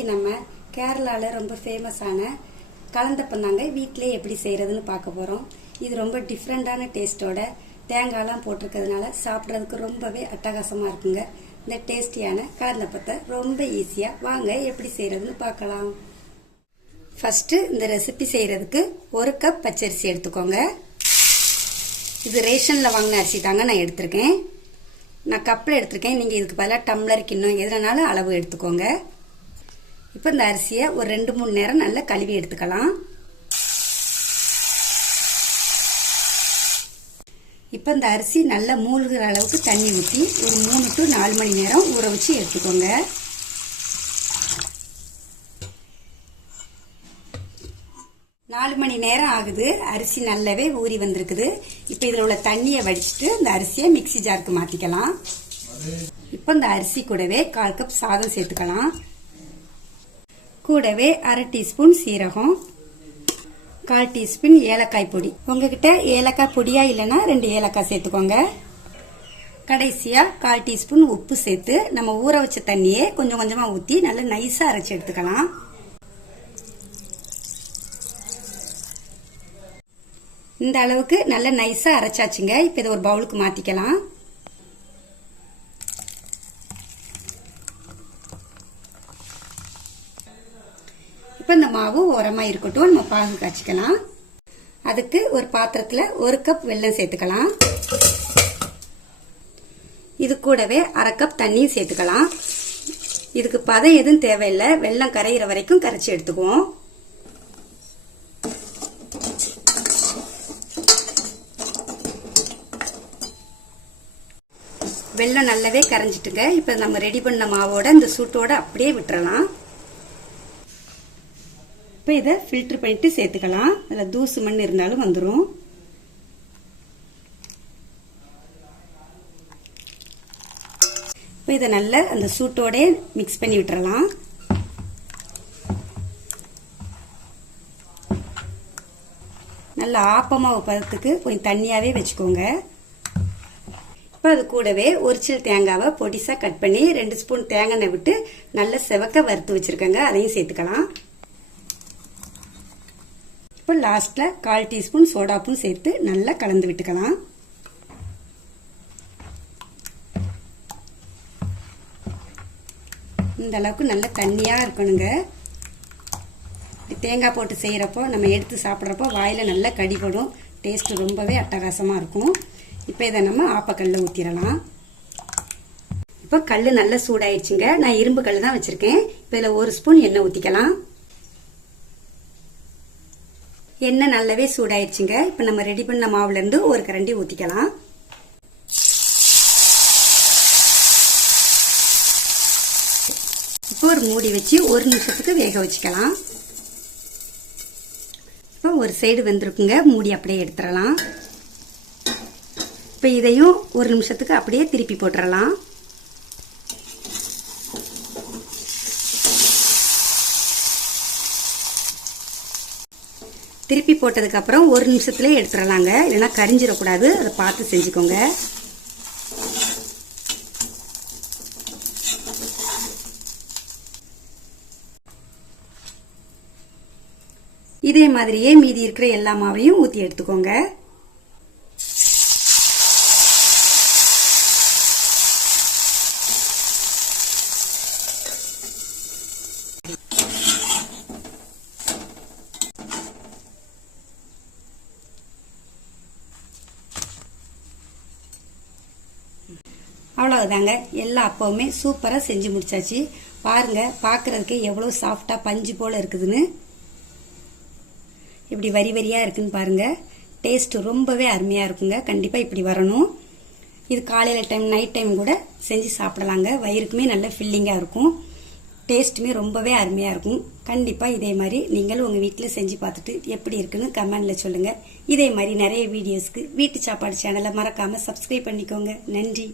இன்னைக்கு நம்ம கேரளாவில் ரொம்ப ஃபேமஸான கலந்தப்பந்தாங்க வீட்டிலே எப்படி செய்கிறதுன்னு பார்க்க போகிறோம். இது ரொம்ப டிஃப்ரெண்டான டேஸ்ட்டோட தேங்காய்லாம் போட்டிருக்கிறதுனால சாப்பிட்றதுக்கு ரொம்பவே அட்டகாசமாக இருக்குங்க. இந்த டேஸ்டியான கலந்தப்பத்தை ரொம்ப ஈஸியாக வாங்க எப்படி செய்கிறதுன்னு பார்க்கலாம். ஃபஸ்ட்டு இந்த ரெசிபி செய்கிறதுக்கு 1 கப் பச்சரிசி எடுத்துக்கோங்க. இது ரேஷனில் வாங்கின அரிசி தாங்க நான் எடுத்திருக்கேன். நான் கப்பில் எடுத்திருக்கேன். நீங்கள் இதுக்கு பதிலாக டம்ளர் கிண்ணம் எதுனாலும் அளவு எடுத்துக்கோங்க. இப்போ இந்த அரிசியை ஒரு 2-3 நேரம் நல்லா கழுவி எடுத்துக்கலாம். இப்போ இந்த அரிசி நல்லா மூழ்கிற அளவுக்கு தண்ணி ஊற்றி ஒரு 3 to 4 மணி நேரம் ஊற வச்சு எடுத்துக்கோங்க. நாலு மணி நேரம் ஆகுது. அரிசி நல்லாவே ஊறி வந்திருக்குது. இப்போ இதில் உள்ள தண்ணியை வடிச்சிட்டு இந்த அரிசியை மிக்சி ஜாருக்கு மாற்றிக்கலாம். இப்போ இந்த அரிசி கூடவே 1/4 கப் சாதம் சேர்த்துக்கலாம். கூடவே 1/2 டீஸ்பூன் சீரகம், 1/4 டீஸ்பூன் ஏலக்காய் பொடி. உங்ககிட்ட ஏலக்காய் பொடியா இல்லைன்னா 2 ஏலக்காய் சேர்த்துக்கோங்க. கடைசியா 1/4 டீஸ்பூன் உப்பு சேர்த்து நம்ம ஊற வச்ச தண்ணியே கொஞ்சம் கொஞ்சமா ஊற்றி நல்லா நைஸா அரைச்சி எடுத்துக்கலாம். இந்த அளவுக்கு நல்ல நைஸா அரைச்சாச்சுங்க. இப்போ இதை ஒரு பவுலுக்கு மாத்திக்கலாம். இப்போ இந்த மாவு உரமா இருக்கட்டும், நம்ம பாகு காய்ச்சிக்கலாம். அதுக்கு ஒரு பாத்திரத்துல 1 கப் வெல்லம் சேர்த்துக்கலாம். இது கூடவே 1/2 கப் தண்ணியும் சேர்த்துக்கலாம். இதுக்கு பதம் எதுவும் தேவையில்லை, வெல்லம் கரையிற வரைக்கும் கரைச்சி எடுத்துக்குவோம். வெல்லம் நல்லாவே கரைஞ்சிட்டுங்க. இப்போ நம்ம ரெடி பண்ண மாவோட இந்த சூட்டோட அப்படியே விட்டுறலாம். இப்போ இதை ஃபில்டர் பண்ணிட்டு சேர்த்துக்கலாம். அதில் தூசு மண் இருந்தாலும் வந்துடும். இப்போ இதை நல்லா அந்த சூட்டோட மிக்ஸ் பண்ணி விட்டுறலாம். நல்லா ஆப்பமாவு பதத்துக்கு கொஞ்சம் தண்ணியாவே வச்சுக்கோங்க. இப்போ அது கூடவே ஒரு சில் தேங்காவை பொடிசா கட் பண்ணி 2 ஸ்பூன் தேங்காய் எண்ணெய் விட்டு நல்லா செவக்க வறுத்து வச்சிருக்கேங்க. அதையும் சேர்த்துக்கலாம். இப்போ லாஸ்ட்ல 1/4 டீஸ்பூன் சோடாப்பும் சேர்த்து நல்லா கலந்து விட்டுக்கலாம். இந்த அளவுக்கு நல்ல தண்ணியா இருக்கணுங்க. தேங்காய் போட்டு செய்யறப்போ நம்ம எடுத்து சாப்பிட்றப்போ வாயில நல்லா கடிபடும். டேஸ்ட் ரொம்பவே அட்டகாசமா இருக்கும். இப்போ இதை நம்ம ஆப்பக்கல்ல ஊத்திரலாம். இப்போ கல் நல்லா சூடாயிடுச்சுங்க. நான் இரும்பு கல் தான் வச்சிருக்கேன். இப்போ இதில் 1 ஸ்பூன் எண்ணெய் ஊத்திக்கலாம். எண்ணெய் நல்லாவே சூடாயிடுச்சுங்க. இப்போ நம்ம ரெடி பண்ண மாவுல இருந்து ஒரு கரண்டி ஊத்திக்கலாம். இப்போ ஒரு மூடி வச்சு 1 நிமிஷத்துக்கு வேக வச்சுக்கலாம். இப்போ ஒரு சைடு வெந்திருக்குங்க. மூடி அப்படியே எடுத்துடலாம். இப்போ இதையும் 1 நிமிஷத்துக்கு அப்படியே திருப்பி போட்டுடலாம். திருப்பி போட்டதுக்கு அப்புறம் 1 நிமிஷத்துல எடுத்துடலாங்க. இல்லைன்னா கரிஞ்சிடக்கூடாது, அதை பார்த்து செஞ்சுக்கோங்க. இதே மாதிரியே மீதி இருக்கிற எல்லா மாவையும் ஊற்றி எடுத்துக்கோங்க. அவ்வளவுதாங்க. எல்லா அப்பவுமே சூப்பராக செஞ்சு முடிச்சாச்சு. பாருங்க, பார்க்கறதுக்கு எவ்வளோ சாஃப்டா பஞ்சு போல இருக்குதுன்னு. இப்படி வரி வரியா இருக்குன்னு பாருங்க. டேஸ்ட் ரொம்பவே அருமையா இருக்குங்க. கண்டிப்பா இப்படி வரணும். இது காலையில டைம் நைட் டைம் கூட செஞ்சு சாப்பிடலாங்க. வயிறுக்குமே நல்ல ஃபில்லிங்கா இருக்கும். டேஸ்ட்டுமே ரொம்பவே அருமையா இருக்கும். கண்டிப்பா இதே மாதிரி நீங்களும் உங்க வீட்டில் செஞ்சு பார்த்துட்டு எப்படி இருக்குன்னு கமெண்ட்ல சொல்லுங்க. இதே மாதிரி நிறைய வீடியோஸ்க்கு வீட்டு சாப்பாடு சேனலை மறக்காம சப்ஸ்கிரைப் பண்ணிக்கோங்க. நன்றி.